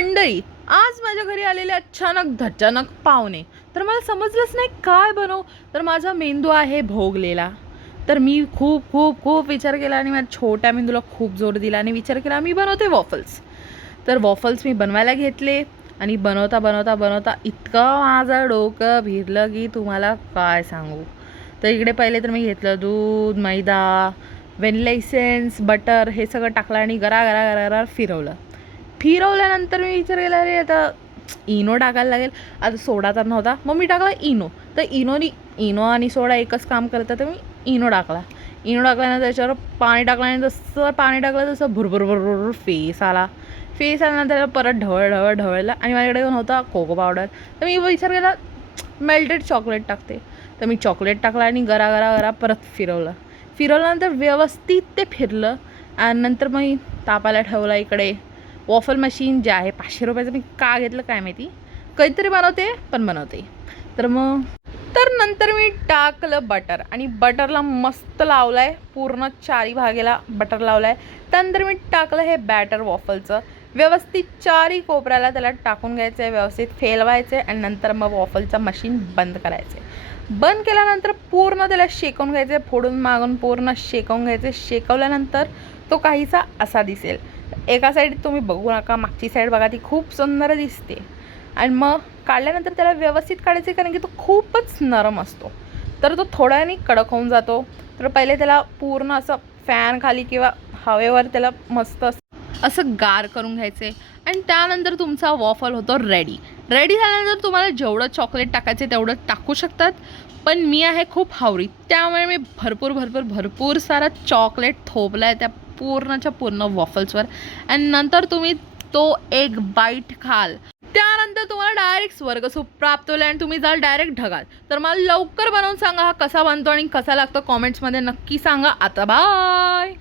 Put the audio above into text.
मंडळी, आज माझ्या घरी आलेले अचानक धचानक पाहुणे. तर मला समजलंच नाही काय बनवू. तर माझा मेंदू आहे भोगलेला. तर मी खूप खूप खूप विचार केला आणि माझ्या छोट्या मेंदूला खूप जोर दिला आणि विचार केला मी बनवते वॉफल्स. तर वॉफल्स मी बनवायला घेतले आणि बनवता बनवता बनवता इतकं माझं डोकं फिरलं की तुम्हाला काय सांगू. तर इकडे पहिले तर मी घेतलं दूध, मैदा, व्हॅनिला इसेन्स, बटर हे सगळं टाकलं आणि गरा गरा गरा गरा फिरवल्यानंतर मी विचार केला अरे आता इनो टाकायला लागेल. आता सोडा तर नव्हता, मग मी टाकला इनो. तर इनो आणि सोडा एकच काम करतं, तर मी इनो टाकल्यानंतर त्याच्यावर पाणी टाकल्याने जसं पाणी टाकलं तसं भुरभुर भुरभुर फेस आल्यानंतर त्याला परत ढवळलं आणि माझ्याकडे होता कोको पावडर. तर मी विचार केला मेल्टेड चॉकलेट टाकते. तर मी चॉकलेट टाकला आणि गरा गरा गरा परत फिरवल्यानंतर व्यवस्थित ते फिरलं आणि नंतर मग मी तापायला ठेवला इकडे वॉफल मशीन जे आहे 500 रुपयाचं. मी का घेतलं काय माहिती, काहीतरी बनवते. तर नंतर मी टाकलं बटर आणि बटरला मस्त लावलं आहे, पूर्ण चारी भागेला बटर लावलं आहे. त्यानंतर मी टाकलं हे बॅटर वॉफलचं, व्यवस्थित चारी कोपऱ्याला त्याला टाकून घ्यायचं आहे, व्यवस्थित फेलवायचं आहे आणि नंतर मग वॉफलचं मशीन बंद करायचं आहे. बंद केल्यानंतर पूर्ण त्याला शेकवून घ्यायचं आहे, फोडून मागून पूर्ण शेकवून घ्यायचं आहे. शेकवल्यानंतर तो काहीसा असा दिसेल. एका साईड तुम्ही बघू नका, मागची साईड बघा, ती खूप सुंदर दिसते. आणि मग काढल्यानंतर त्याला व्यवस्थित काढायचे, कारण की तो खूपच नरम असतो, तर तो थोड्याने कडक होऊन जातो. तर पहिले त्याला पूर्ण असं फॅन खाली किंवा हवेवर त्याला मस्त असं गार करून घ्यायचे आणि त्यानंतर तुमचा वॉफल होतो रेडी झाल्यानंतर तुम्हाला जेवढं चॉकलेट टाकायचे तेवढं टाकू शकतात. पण मी आहे खूप हावरी, त्यामुळे मी भरपूर सारा चॉकलेट थोपला आहे त्या पूर्णच्या पूर्ण वॉफल्सवर आणि नंतर तुम्ही तो एक बाईट खाल, त्यानंतर तुम्हाला डायरेक्ट स्वर्गसुख प्राप्त होईल आणि तुम्ही जाल डायरेक्ट ढगाल. तर मला लवकर बनवून सांगा हा कसा बनतो आणि कसा लागतो, कॉमेंट्समध्ये नक्की सांगा. आता बाय.